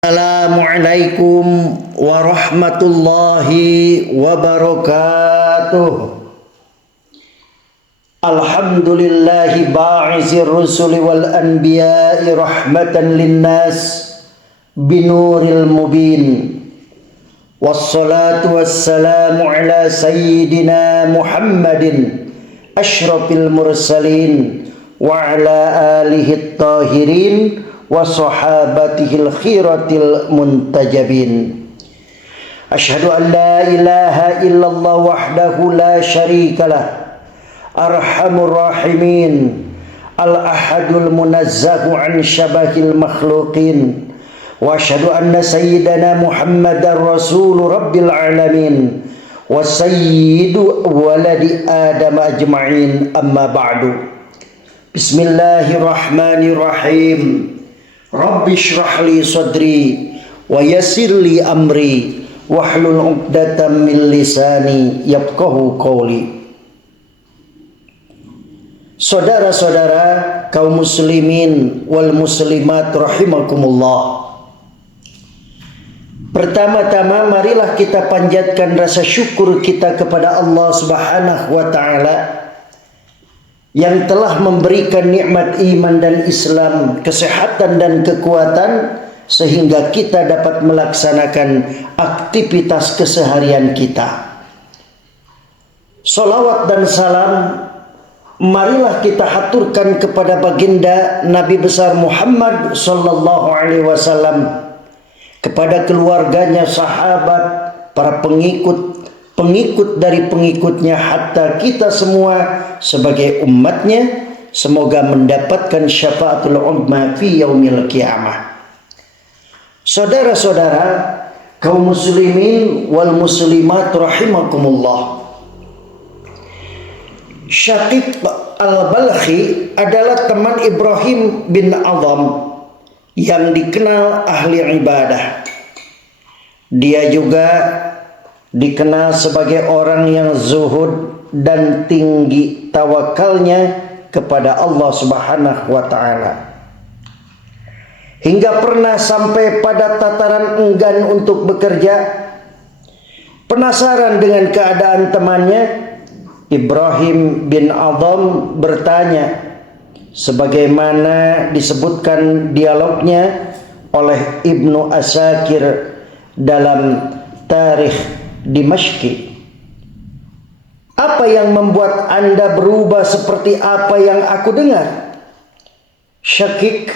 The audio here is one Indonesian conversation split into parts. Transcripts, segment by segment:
Assalamualaikum warahmatullahi wabarakatuh. Alhamdulillahi ba'izir rusuli wal anbiya'i rahmatan linnas binuril mubin. Wassalatu wassalamu ala sayyidina Muhammadin ashrafil mursalin wa ala alihi tahirin wa sahabatihil khiratil muntajabin. Asyhadu an la ilaha illallah wahdahu la syarikalah arhamur rahimin al-ahadul munazzahu an syabahil makhluqin wa asyhadu anna sayyidana Muhammadar rasul rabbil alamin wa sayyidu waladi adam ajma'in, amma ba'du. Bismillahirrahmanirrahim. Rabbi shrah li sadri wa yassir li amri wahlul 'uqdatam min lisani yafqahu qawli. Saudara-saudara kaum muslimin wal muslimat rahimakumullah. Pertama-tama marilah kita panjatkan rasa syukur kita kepada Allah Subhanahu wa taala yang telah memberikan nikmat iman dan Islam, kesehatan dan kekuatan sehingga kita dapat melaksanakan aktivitas keseharian kita. Salawat dan salam marilah kita haturkan kepada baginda Nabi besar Muhammad sallallahu alaihi wasallam, kepada keluarganya, sahabat, para pengikut dari pengikutnya, hatta kita semua sebagai umatnya semoga mendapatkan syafaatul uzma fi yaumil qiyamah. Saudara-saudara kaum muslimin wal muslimat rahimakumullah. Syaqiq al-Balkhi adalah teman Ibrahim bin Adham yang dikenal ahli ibadah. Dia juga dikenal sebagai orang yang zuhud dan tinggi tawakalnya kepada Allah Subhanahu wa taala. Hingga pernah sampai pada tataran enggan untuk bekerja. Penasaran dengan keadaan temannya, Ibrahim bin Adham bertanya, sebagaimana disebutkan dialognya oleh Ibnu Asakir dalam Tarikh Dimashqi. Apa yang membuat Anda berubah seperti apa yang aku dengar? Syaqiq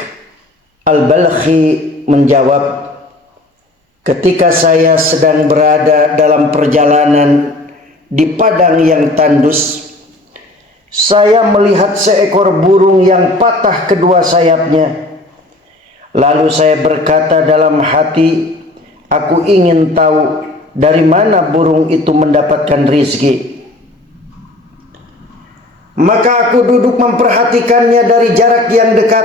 al-Balkhi menjawab, ketika saya sedang berada dalam perjalanan di padang yang tandus, saya melihat seekor burung yang patah kedua sayapnya. Lalu saya berkata dalam hati, aku ingin tahu dari mana burung itu mendapatkan rizki. Maka aku duduk memperhatikannya dari jarak yang dekat.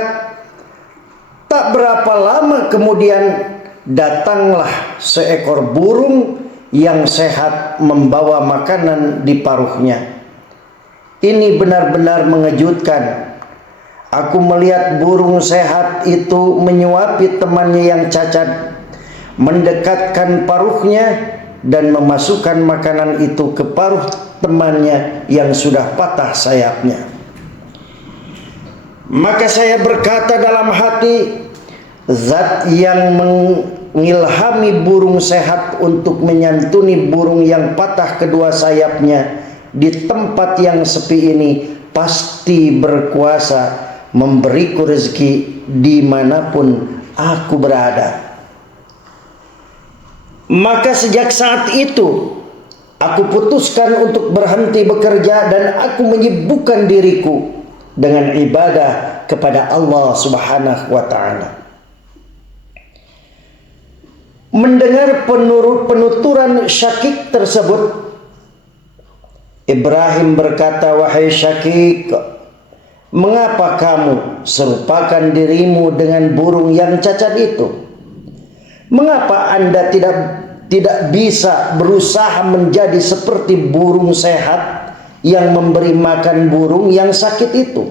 Tak berapa lama kemudian datanglah seekor burung yang sehat membawa makanan di paruhnya. Ini benar-benar mengejutkan. Aku melihat burung sehat itu menyuapi temannya yang cacat, mendekatkan paruhnya dan memasukkan makanan itu ke paruh temannya yang sudah patah sayapnya. Maka saya berkata dalam hati, zat yang mengilhami burung sehat untuk menyantuni burung yang patah kedua sayapnya di tempat yang sepi ini pasti berkuasa memberiku rezeki dimanapun aku berada. Maka sejak saat itu aku putuskan untuk berhenti bekerja dan aku menyibukkan diriku dengan ibadah kepada Allah Subhanahu wa taala. Mendengar penuturan Syaqiq tersebut, Ibrahim berkata, wahai Syaqiq, mengapa kamu serupakan dirimu dengan burung yang cacat itu? Mengapa Anda tidak bisa berusaha menjadi seperti burung sehat yang memberi makan burung yang sakit itu?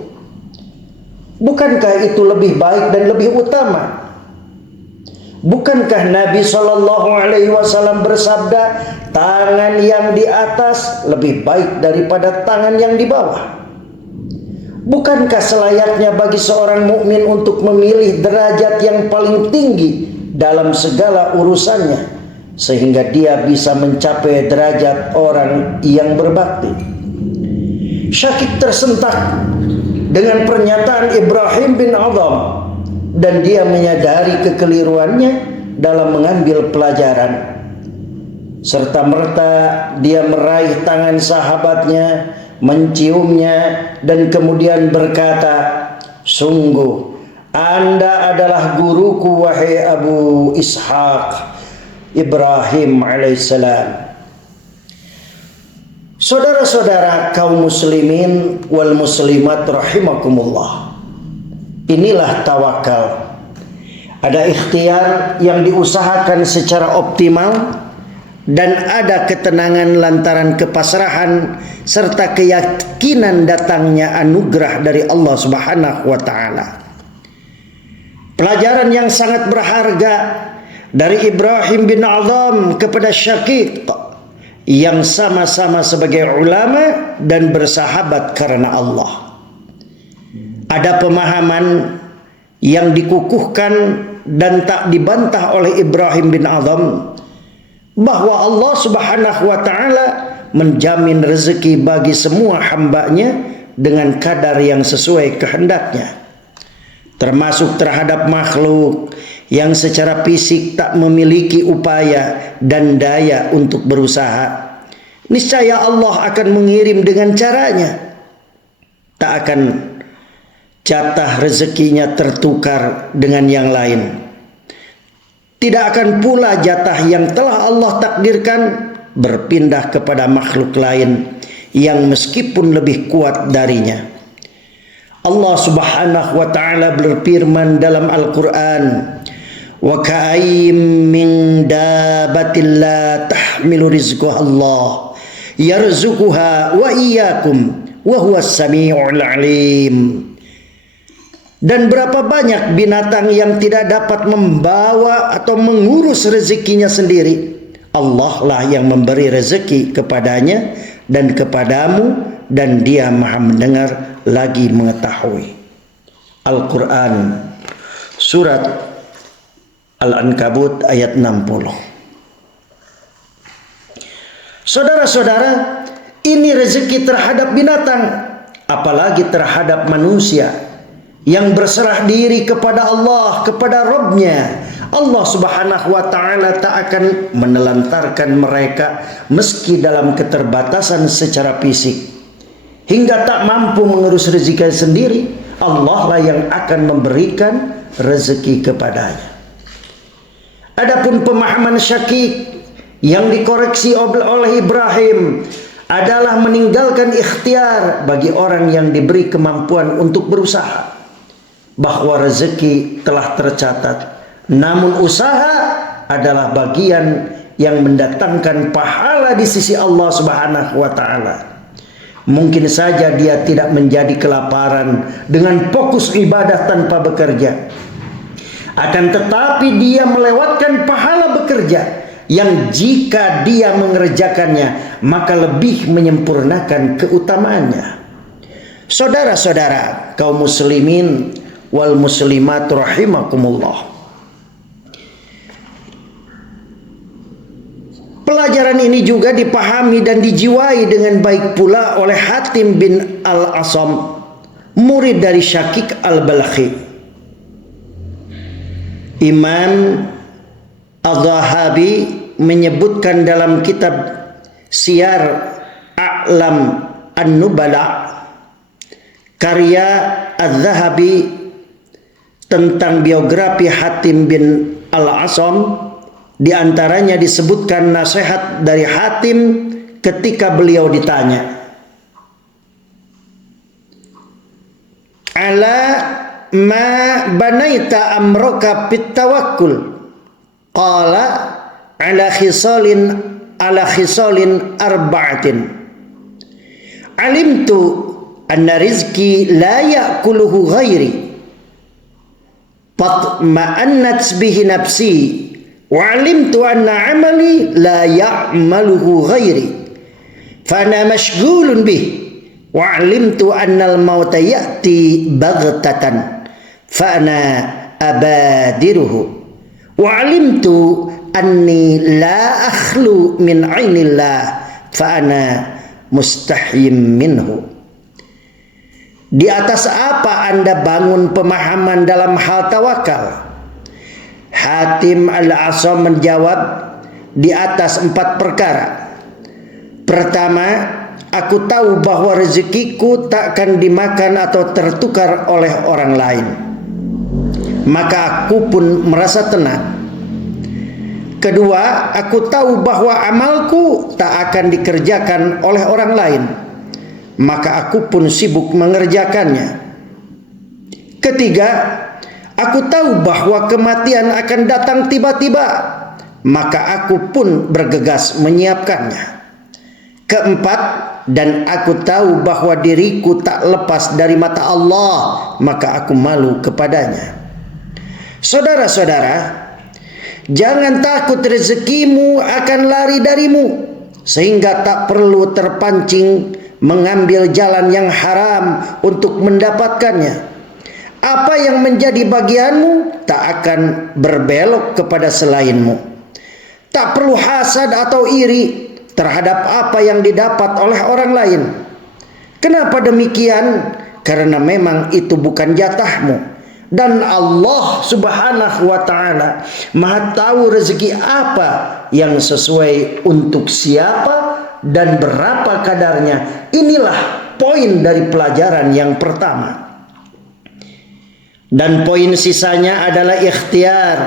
Bukankah itu lebih baik dan lebih utama? Bukankah Nabi SAW bersabda, tangan yang di atas lebih baik daripada tangan yang di bawah? Bukankah selayaknya bagi seorang mukmin untuk memilih derajat yang paling tinggi dalam segala urusannya, sehingga dia bisa mencapai derajat orang yang berbakti? Syakik tersentak dengan pernyataan Ibrahim bin Adham, dan dia menyadari kekeliruannya dalam mengambil pelajaran. Serta merta dia meraih tangan sahabatnya, menciumnya, dan kemudian berkata, "Sungguh Anda adalah guruku, wahai Abu Ishaq, Ibrahim alaihissalam." Saudara-saudara kaum muslimin wal muslimat rahimakumullah, inilah tawakal. Ada ikhtiar yang diusahakan secara optimal, dan ada ketenangan lantaran kepasrahan serta keyakinan datangnya anugerah dari Allah Subhanahu wa taala. Pelajaran yang sangat berharga dari Ibrahim bin Adham kepada Syakik yang sama-sama sebagai ulama dan bersahabat karena Allah. Ada pemahaman yang dikukuhkan dan tak dibantah oleh Ibrahim bin Adham, bahwa Allah Subhanahu wa taala menjamin rezeki bagi semua hambanya dengan kadar yang sesuai kehendaknya, termasuk terhadap makhluk yang secara fisik tak memiliki upaya dan daya untuk berusaha. Niscaya Allah akan mengirim dengan caranya. Tak akan jatah rezekinya tertukar dengan yang lain. Tidak akan pula jatah yang telah Allah takdirkan berpindah kepada makhluk lain yang meskipun lebih kuat darinya. Allah Subhanahu wa taala berfirman dalam Al-Qur'an, "Wa ka'ayyim min dabatin la tahmilu rizqaha Allah yarzuquha wa iyyakum wa huwas samiul alim." Dan berapa banyak binatang yang tidak dapat membawa atau mengurus rezekinya sendiri. Allah lah yang memberi rezeki kepadanya dan kepadamu, dan Dia Maha mendengar lagi mengetahui. Al-Quran Surat Al-Ankabut ayat 60. Saudara-saudara, ini rezeki terhadap binatang, apalagi terhadap manusia yang berserah diri kepada Allah, kepada Rabb-Nya. Allah Subhanahu wa taala tak akan menelantarkan mereka meski dalam keterbatasan secara fisik, hingga tak mampu mengurus rezeki sendiri. Allah lah yang akan memberikan rezeki kepadanya. Adapun pemahaman Syakik yang dikoreksi oleh Ibrahim adalah meninggalkan ikhtiar bagi orang yang diberi kemampuan untuk berusaha, bahwa rezeki telah tercatat, namun usaha adalah bagian yang mendatangkan pahala di sisi Allah Subhanahu wa taala. Mungkin saja dia tidak menjadi kelaparan dengan fokus ibadah tanpa bekerja, akan tetapi dia melewatkan pahala bekerja yang jika dia mengerjakannya maka lebih menyempurnakan keutamaannya. Saudara-saudara kaum muslimin wal muslimat rahimakumullah, pelajaran ini juga dipahami dan dijiwai dengan baik pula oleh Hatim bin Al-Asam, murid dari Syakik Al-Balkhi. Imam Al-Dhahabi menyebutkan dalam kitab Siyar A'lam An-Nubala, karya Al-Dhahabi tentang biografi Hatim bin Al-Asam. Di antaranya disebutkan nasihat dari Hatim ketika beliau ditanya, "Ala ma banaita amraka fit tawakkul?" Qala, "Ala khisalin arba'atin. Alimtu anna rizki la ya'kuluhu ghairi. fatma'annat bihi nafsi wa 'alimtu anna 'amali la ya'maluhu ghairi fa ana mashghulun bih wa 'alimtu anna al-mauta ya'ti baghtatan fa ana abadiruhu wa 'alimtu anni la akhlu min 'ainillah fa ana mustahyim minhu. Di atas apa Anda bangun pemahaman dalam hal tawakal? Hatim al-Asam menjawab, di atas 4 perkara. Pertama, aku tahu bahwa rezekiku tak akan dimakan atau tertukar oleh orang lain, maka aku pun merasa tenang. Kedua, aku tahu bahwa amalku tak akan dikerjakan oleh orang lain, maka aku pun sibuk mengerjakannya. Ketiga, aku tahu bahwa kematian akan datang tiba-tiba, maka aku pun bergegas menyiapkannya. Keempat, dan aku tahu bahwa diriku tak lepas dari mata Allah, maka aku malu kepadanya. Saudara-saudara, jangan takut rezekimu akan lari darimu, sehingga tak perlu terpancing mengambil jalan yang haram untuk mendapatkannya. Apa yang menjadi bagianmu tak akan berbelok kepada selainmu. Tak perlu hasad atau iri terhadap apa yang didapat oleh orang lain. Kenapa demikian? Karena memang itu bukan jatahmu. Dan Allah subhanahu wa ta'ala maha tahu rezeki apa yang sesuai untuk siapa dan berapa kadarnya. Inilah poin dari pelajaran yang pertama. Dan poin sisanya adalah ikhtiar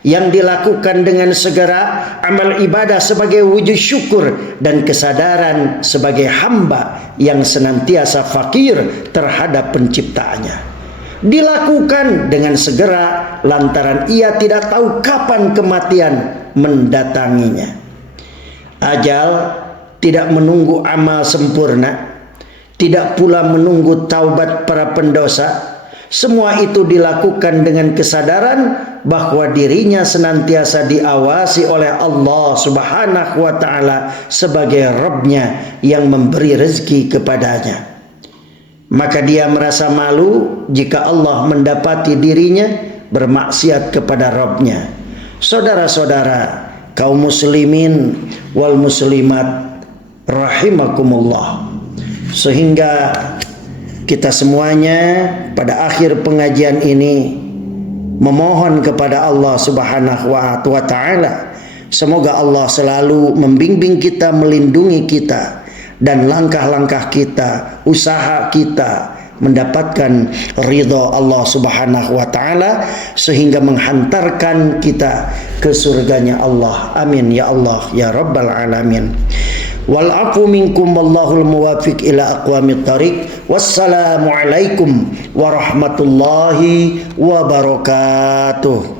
yang dilakukan dengan segera, amal ibadah sebagai wujud syukur dan kesadaran sebagai hamba yang senantiasa fakir terhadap penciptaannya. Dilakukan dengan segera lantaran ia tidak tahu kapan kematian mendatanginya. Ajal tidak menunggu amal sempurna, tidak pula menunggu taubat para pendosa. Semua itu dilakukan dengan kesadaran bahwa dirinya senantiasa diawasi oleh Allah subhanahu wa ta'ala sebagai Rabb-Nya yang memberi rezeki kepadanya. Maka dia merasa malu jika Allah mendapati dirinya bermaksiat kepada Rabb-Nya. Saudara-saudara, kaum muslimin wal muslimat rahimakumullah, sehingga kita semuanya pada akhir pengajian ini memohon kepada Allah subhanahu wa ta'ala, semoga Allah selalu membimbing kita, melindungi kita, dan langkah-langkah kita, usaha kita mendapatkan ridha Allah subhanahu wa ta'ala, sehingga menghantarkan kita ke surganya Allah. Amin ya Allah ya Rabbal alamin. Wal afu minkum wallahul muwafiq ila aqwamit thariq. Wassalamu alaikum warahmatullahi wabarakatuh.